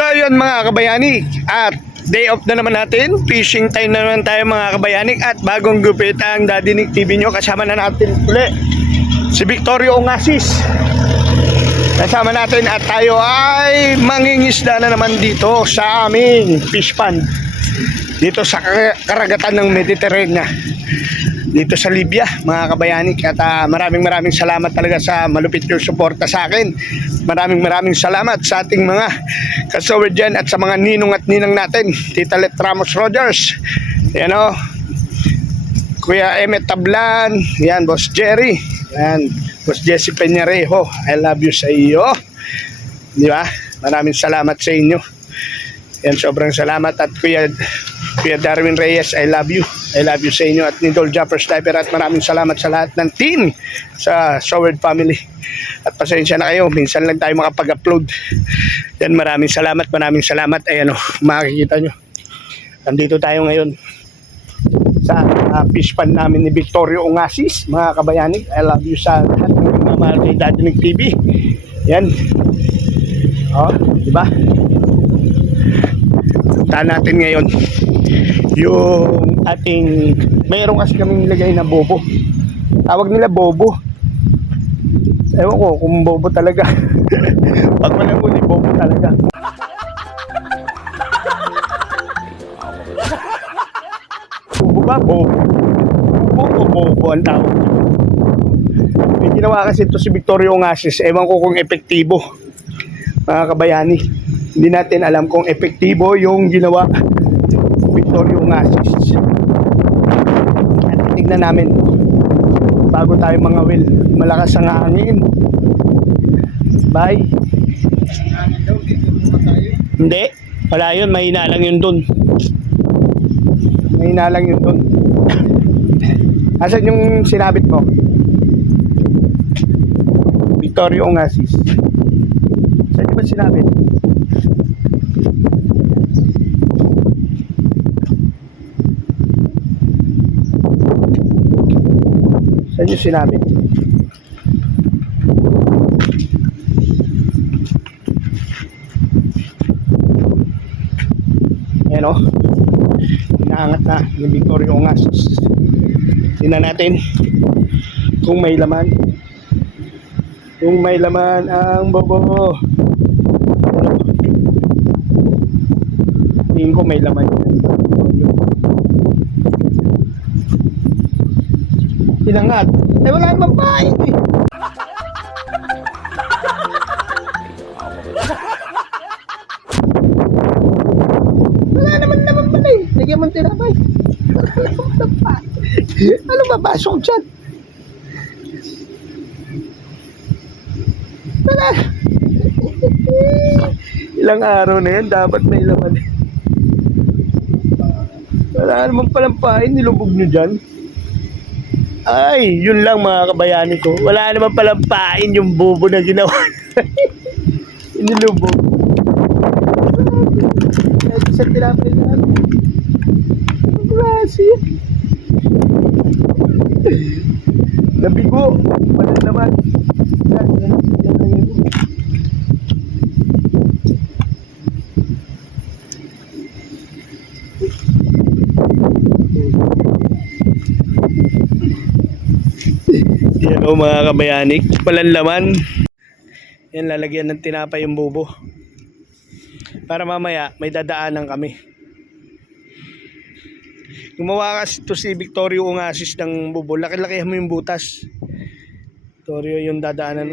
So yun mga kabayani at day off na naman natin. Fishing time na naman tayo mga kabayani at bagong gupit ang Daddy Nick TV nyo. Kasama na natin uli si Victorio Ongasis. Kasama natin at tayo ay mangingisda na naman dito sa aming fish pond. Dito sa kar- karagatan ng Mediterranean dito sa Libya, mga kabayani. At ah, maraming maraming salamat talaga sa malupit yung suporta sa akin. Maraming maraming salamat sa ating mga kasawid dyan at sa mga ninong at ninang natin. Tita Let Ramos Rogers, yan o, Kuya Emmet Tablan, yan, Boss Jerry, yan, Boss Jesse Peñarejo, I love you sa iyo. Di ba? Maraming salamat sa inyo. Yan, sobrang salamat at Kuya Kuya Darwin Reyes, I love you. I love you sa inyo at Nidol Jumper Sniper at maraming salamat sa lahat ng team sa Soward family. At pasensya na kayo, minsan lang tayo makapag-upload. Yan, maraming salamat, maraming salamat. Ayan o, makikita nyo. Nandito tayo ngayon sa uh, fish pan namin ni Victorio Ongasis, mga kabayani. I love you sa lahat ng mga mahal kay Dadinig TV. Yan. O, di ba? Punta natin ngayon yung ating mayroon kasi kaming nilagay na bobo. Tawag nila bobo. Ewan ko kung bobo talaga. Pag walang uli bobo talaga. Bobo ba? Bobo. Bobo bobo ang tawag may ginawa kasi ito si Victorio Ongasis ewan ko kung epektibo. Mga kabayani hindi natin alam kung epektibo yung ginawa Victorio Ngasis. At tignan namin bago tayo mga will. Malakas ang hangin. Bye. Hindi. Wala yun. Mahina lang yun dun. Mahina lang yun dun. Asan yung sinabit mo? Victorio Ngasis. Saan yung ba sinabit? Yung sinabi? Ayan o. Inaangat na yung Victorio Ongasis. Tingnan natin kung may laman. Kung may laman ang bobo. Tingin ko may laman yan. Tinangat. Eh wala namang pain eh. Wala naman naman pala eh. Lagyan mo tinapay. Wala naman naman. Ano ba pasok dyan? Wala. Ilang araw na yan, dapat may laman. Wala naman palang pain, nilubog nyo dyan. Ay, yun lang mga kabayani ko. Wala naman palang pain yung bobo na ginawa. Inilubog. Kahit isang tinapay na ano. Ang klase. Nabigo. Wala naman. Yan, yan, yan lang yun. Yan o mga kabayani. Walang laman. Yan lalagyan ng tinapay yung bubo. Para mamaya may dadaanan kami. Gumawa kasi to si Victorio Ongasis ng bubo. Laki-laki mo yung butas. Victorio yung dadaanan.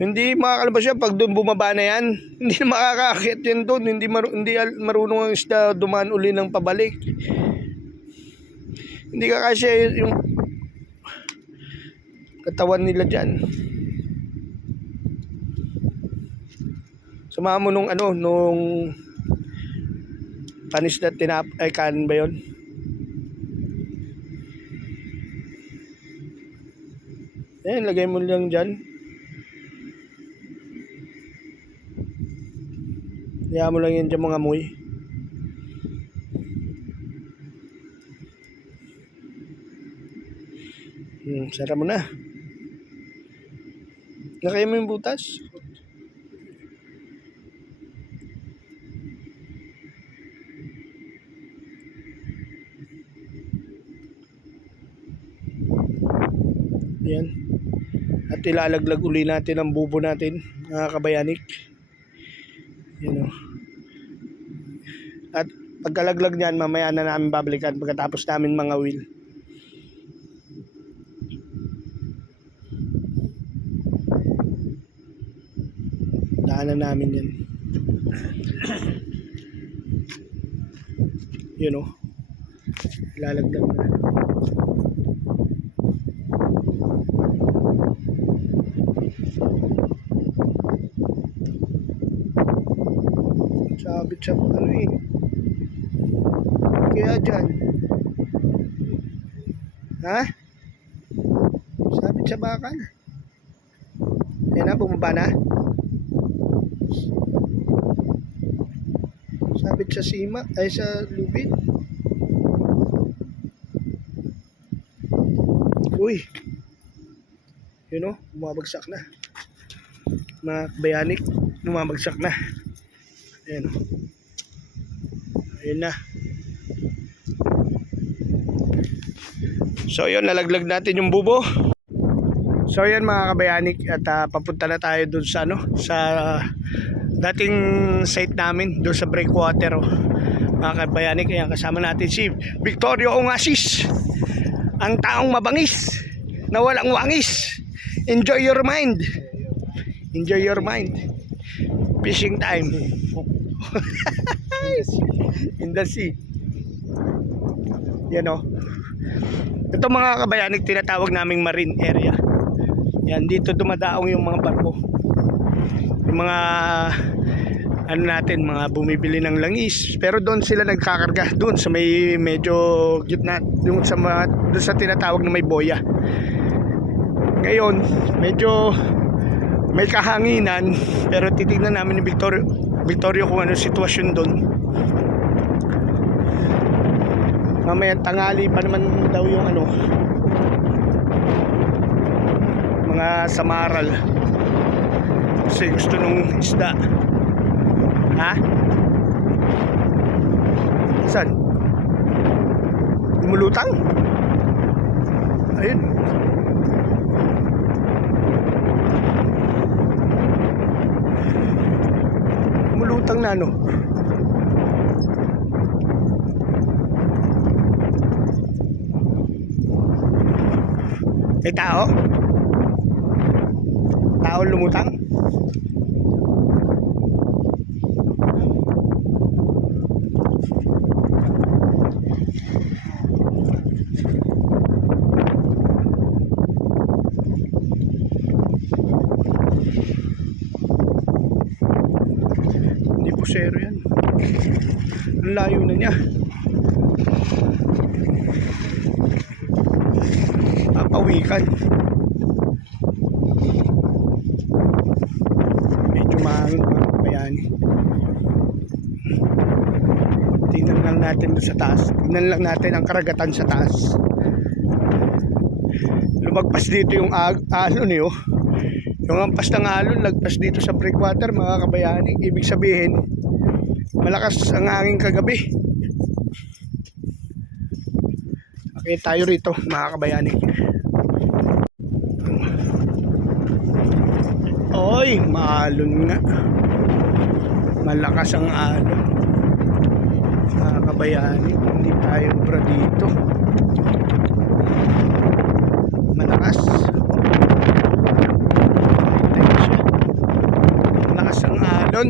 Hindi makakalabas yan pag doon bumaba na yan. Hindi makakakit yan doon. Hindi, maru- hindi marunong ang isda dumaan uli ng pabalik. Hindi ka kasi yung katawan nila dyan. Sumama mo nung ano, nung panis na tinap, ay kan ba yun? Ayan, lagay mo lang dyan. Hayaan mo lang yan dyan mga amoy. Hmm, sara mo na. Nakaya mo yung butas? Yan. At ilalaglag uli natin ang bubo natin, mga kabayanik. Yan o. At pagkalaglag niyan, mamaya na namin babalikan pagkatapos namin mga wheel. Daanan namin yan. Yun o. Ilalaglag na. Sabit sa ano eh. Kaya dyan. Ha? Sabit sa bakal. Yan na, bumaba na. Sabit sa sima, ay sa lubid. Uy. Yun o, bumabagsak na. Mga bayanik, bumabagsak na. Ayan o. Ayun na. So yun, nalaglag natin yung bubo. So yan mga kabayanik at ah, papunta na tayo dun sa ano, sa dating site namin doon sa breakwater oh. Mga kabayanik, ayan, kasama natin si Victorio Ongasis. Ang taong mabangis na walang wangis. Enjoy your mind. Enjoy your mind. Fishing time. In the sea. Yan o. Ito mga kabayanik, tinatawag naming marine area. Yan, dito dumadaong yung mga barko. Yung mga ano natin, mga bumibili ng langis. Pero doon sila nagkakarga, doon sa may medyo gitna, doon sa, mga, doon sa tinatawag na may boya. Ngayon, medyo may kahanginan, pero titignan namin ni Victorio, Victorio kung ano sitwasyon doon. Mamaya tangali pa naman daw yung ano, mga samaral. Kasi gusto nung isda. Ha? Saan? Lumulutang? Ayun. Lumulutang na ano? May tao? Tao lumutang? Hindi po zero yan. Ang layo na niya. Papawikan. Medyo mahangin mga kabayani. Tingnan lang natin doon sa taas. Tingnan lang natin ang karagatan sa taas. Lumagpas dito yung alon eh oh. Yung ampas ng alon, lagpas dito sa breakwater mga kabayani. Ibig sabihin, malakas ang hangin kagabi. Okay, tayo rito mga kabayani. Oy, maalon nga. Malakas ang alon. Mga kabayani, hindi tayo bra dito. Malakas. Malakas ang alon.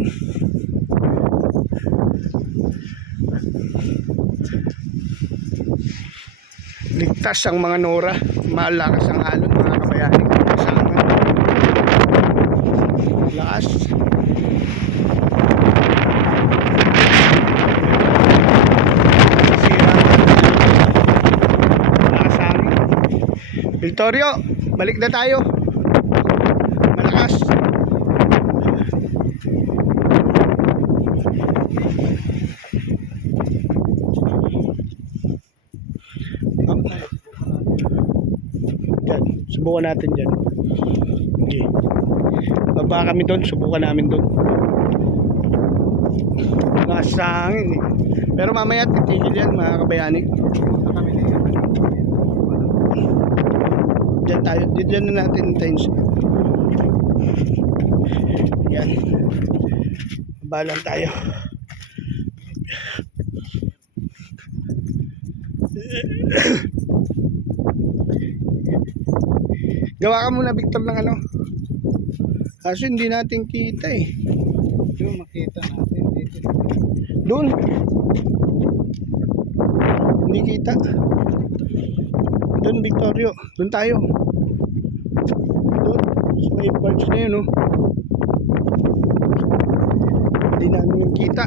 Ligtas ang mga nora. Malakas ang alon mga kabayani. Kasangan. Lakas. Sira. Lakas hangin. Victorio, balik na tayo. Malakas. Diyan, subukan natin dyan. Okay. Baba kami doon, subukan namin doon. Nakasangin. Pero mamaya titigil yan mga kabayani. Diyan tayo. Diyan na natin siya. Yan. Balan tayo. Gawa ka muna Victor ng ano. Kaso hindi natin kita eh. Yung makita natin dito. Doon. Hindi kita. Doon Victorio. Doon tayo. Doon. Sa may barge na yun oh. Hindi namin kita.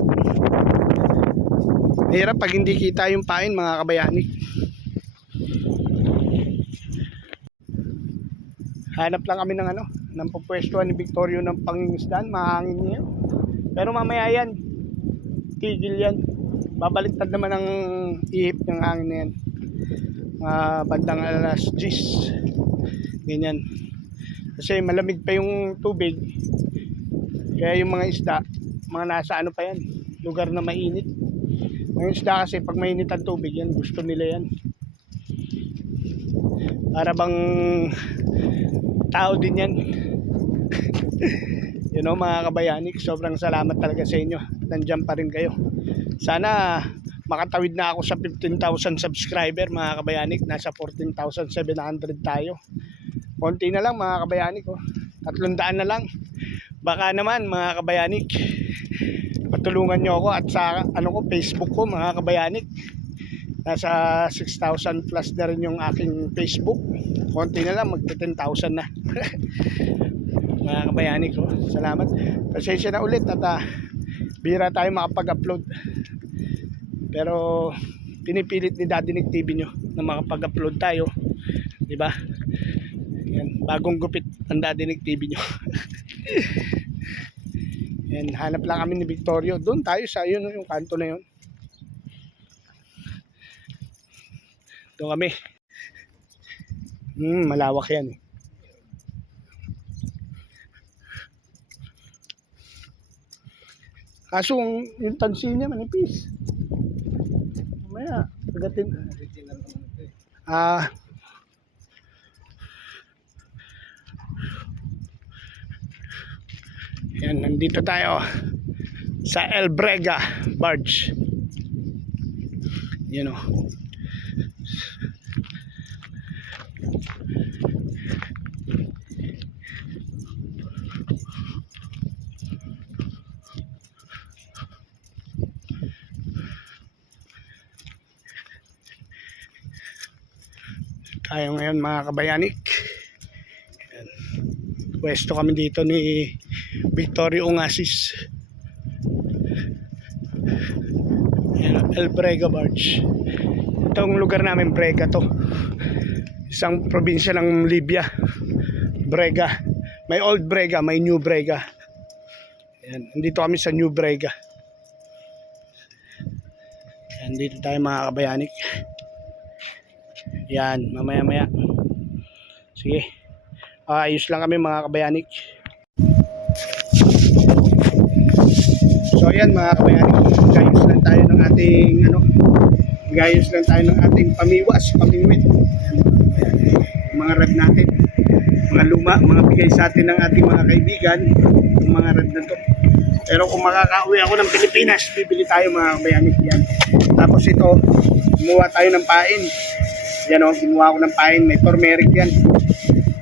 Hirap pag hindi kita yung pain mga kabayani. Hanap lang kami ng ano, ng pupwestuhan ni Victorio ng pangingisdan, mahangin niya. Pero mamaya yan, tigil yan. Babaliktad naman ang ihip ng hangin na yan. Mga bandang alas 10. Ganyan. Kasi malamig pa yung tubig. Kaya yung mga isda, mga nasa ano pa yan, lugar na mainit. Mga isda kasi pag mainit ang tubig yan, gusto nila yan. Para bang tao din yan. you know mga kabayanik, sobrang salamat talaga sa inyo. Nandiyan pa rin kayo. Sana makatawid na ako sa 15,000 subscriber mga kabayanik. Nasa 14,700 tayo. Konti na lang mga kabayanik. Oh. Tatlong daan na lang. Baka naman mga kabayanik, patulungan nyo ako at sa ano ko, Facebook ko mga kabayanik. Nasa 6,000 plus na rin yung aking Facebook. Konti na lang, magta 10,000 na. mga kabayani ko, salamat. Pasensya na ulit at ah, bira tayo makapag-upload. Pero pinipilit ni Daddy Nick TV nyo na makapag-upload tayo. Di ba? Yan, bagong gupit ang Daddy Nick TV nyo. Yan, hanap lang kami ni Victorio. Doon tayo sa yun, yung kanto na yun. Doon kami. Hmm, malawak yan eh. Kaso yung, tansi niya manipis. Mamaya, agatin. Original naman ito eh. Ah. Yan, nandito tayo sa El Brega Barge. Yan o. tayo ngayon mga kabayanik. Yan. Pwesto kami dito ni Victorio Ongasis. Yan, El Brega Barge. Itong lugar namin, Brega to. Isang probinsya ng Libya. Brega. May Old Brega, may New Brega. Yan, nandito kami sa New Brega. Yan, dito tayo mga kabayanik. Yan, mamaya-maya. Sige. Ah, ayos lang kami mga kabayanik. So yan mga kabayanik, gayos lang tayo ng ating ano, gayos lang tayo ng ating pamiwas, pamingwit. Mga rad natin, mga luma, mga bigay sa atin ng ating mga kaibigan, yung mga rad na to. Pero kung makakauwi ako ng Pilipinas, bibili tayo mga kabayanik yan. Tapos ito, kumuha tayo ng pain. Yan o, gumawa ko ng pain. May turmeric yan.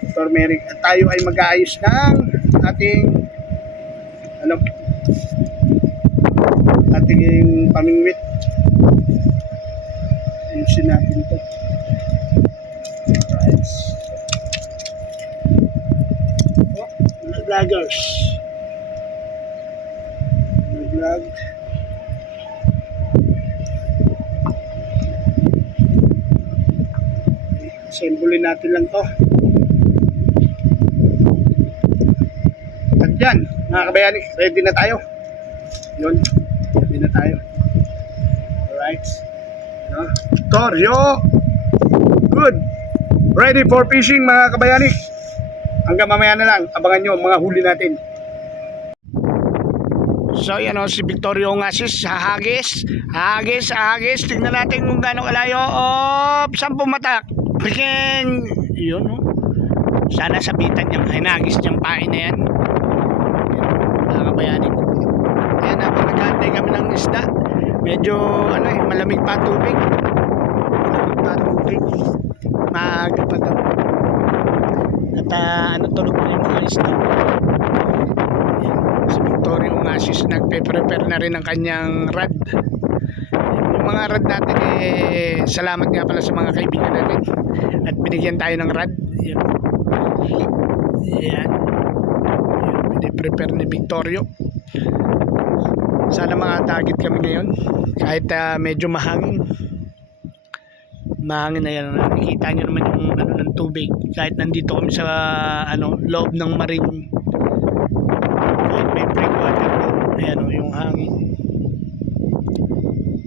Turmeric. At tayo ay mag-aayos ng ating ano ating pamingwit. Ayusin natin ito. Right. Oh, mga vloggers. Vlog. Assembly natin lang to. At yan, mga kabayani, ready na tayo. Yun, ready na tayo. Alright. No? Torio! Good! Ready for fishing mga kabayani. Hanggang mamaya na lang, abangan nyo mga huli natin. So yan o, si Victorio Ngasis, hahagis, hahagis, hahagis. Tingnan natin kung gaano kalayo. Op, 10 matak. Freaking, yun o. Sana sabitan niyang hinagis niyang pain na yan. Mga kabayanin. Ayan, habang naghahantay kami ng isda. Medyo, ano eh, malamig pa tubig. Malamig pa tubig. Maaga pa. At ah, ano, tulog na yung mga isda. Ayan, si Victoria Umasis nagpe-prepare na rin ng kanyang rad. Mga rad natin eh, salamat nga pala sa mga kaibigan natin. At binigyan tayo ng rad. Yan. Yan. Yan. prepare ni Victorio. Sana mga target kami ngayon. Kahit ah, medyo mahangin. Mahangin na yan. Nakikita nyo naman yung ano ng tubig. Kahit nandito kami sa ano loob ng marine. Kahit may breakwater doon. Ayan o, yung hangin.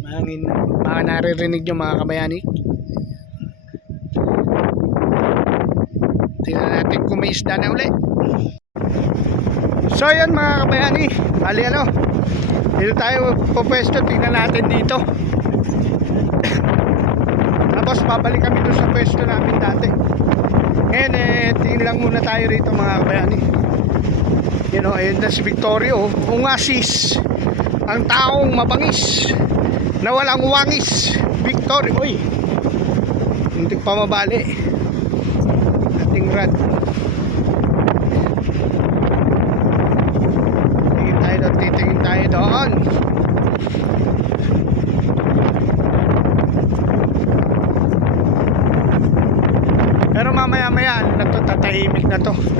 Mahangin. Baka naririnig nyo mga kabayani. Tingnan natin kung may isda na uli. So yan mga kabayani. Bali ano. Dito tayo pupwesto. Tingnan natin dito. Tapos babalik kami doon sa pwesto namin dati. Ngayon eh, tingin lang muna tayo rito mga kabayani. You know, ayun na si Victorio. Ungasis. Ang taong mabangis. Na walang wangis. Victorio. Uy. Hindi pa mabali. Ating rad. Tingin tayo doon. Titingin tayo doon. Pero mamaya maya ano na to.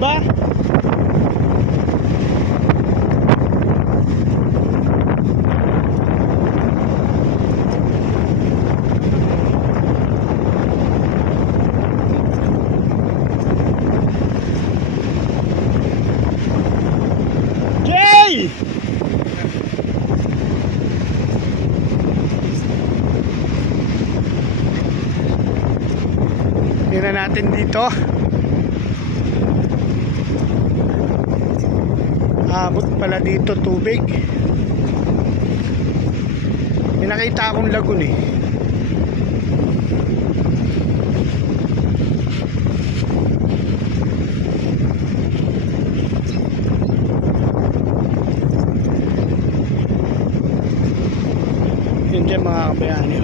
Ba? Natin dito. Abot pala dito tubig. May nakita akong lagun eh. Yun dyan mga kabayani.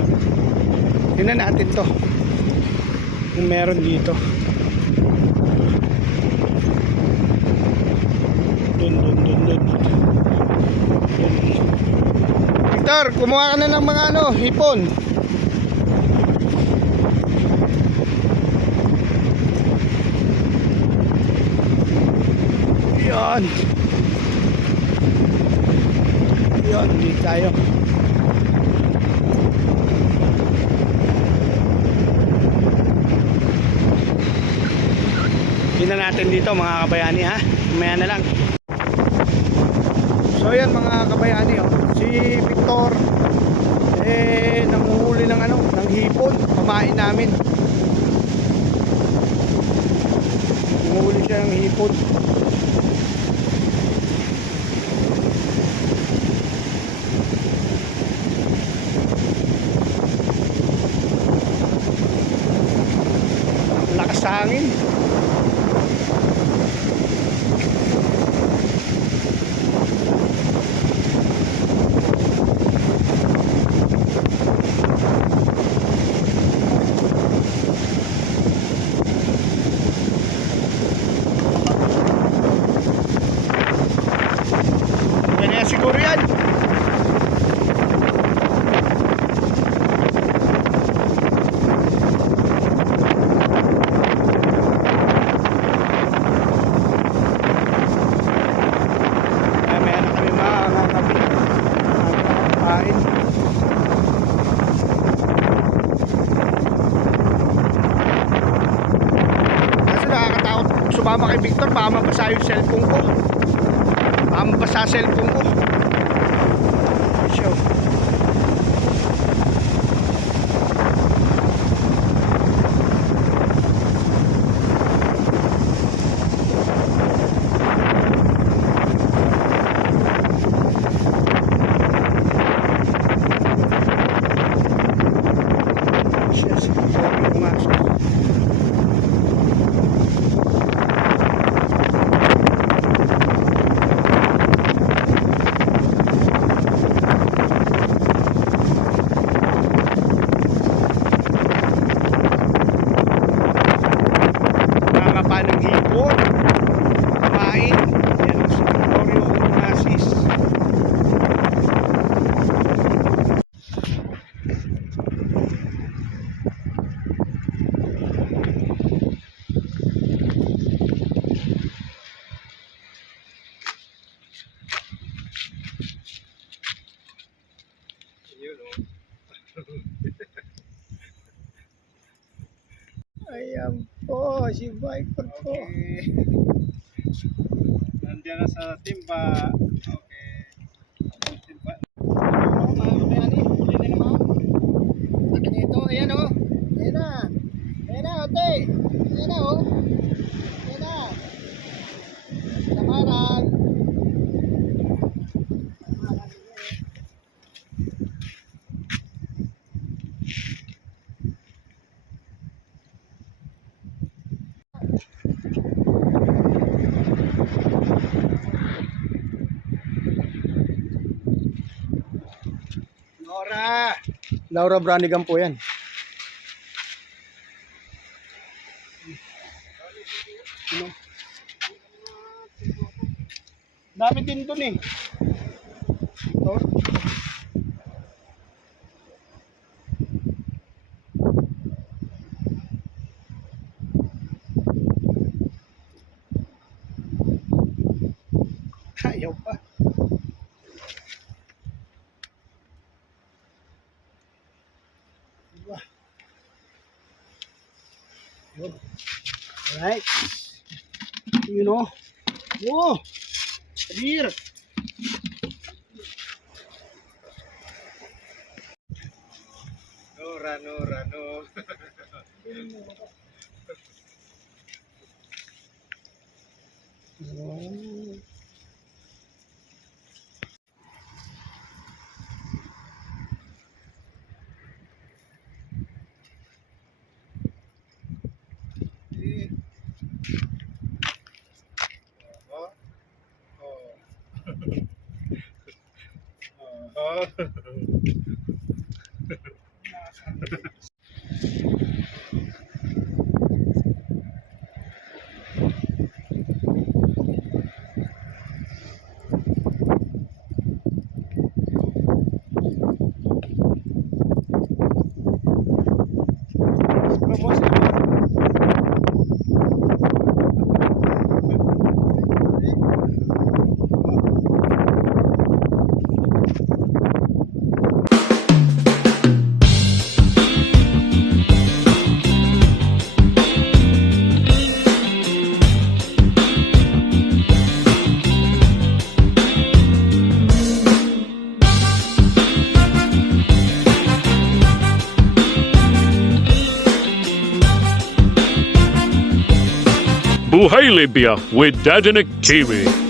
Tingnan natin to. Kung meron dito. Dun, dun, dun, dun. Dun. Victor, kumuha ka na ng mga ano, hipon. Yan. Yan, hindi tayo. Tingnan natin dito mga kabayani ha. Mamaya na lang. So yan mga kabayani oh. Si Victor eh nanguhuli ng ano, ng hipon, pamain namin. Nanguhuli siya ng hipon. Lakas sa hangin. Ganyan siguro yan. Sumama kay Victor, baka mabasa yung cellphone ko. Baka mabasa cellphone ko. Siya. Siya, si Victor pumasok. Nakakapa ng hipon. Kumain. Yan ang Victorio Onassis. Yun o. Ayan si Viper po. Okay. Nandiyan na sa timba. Okay. Timba. Oh, mga kabayani, huli na naman. Laki nito, ayan o. Ayan na. Ayan na, ote. Ayan na o. Ayan na. Lamaran. Nora. Laura Branigan po yan. Ano? Dami din dun eh. Ito. You know. Whoa. Kabir. Nora, Nora, no. Oh. Buhay Libya with Dadinik TV.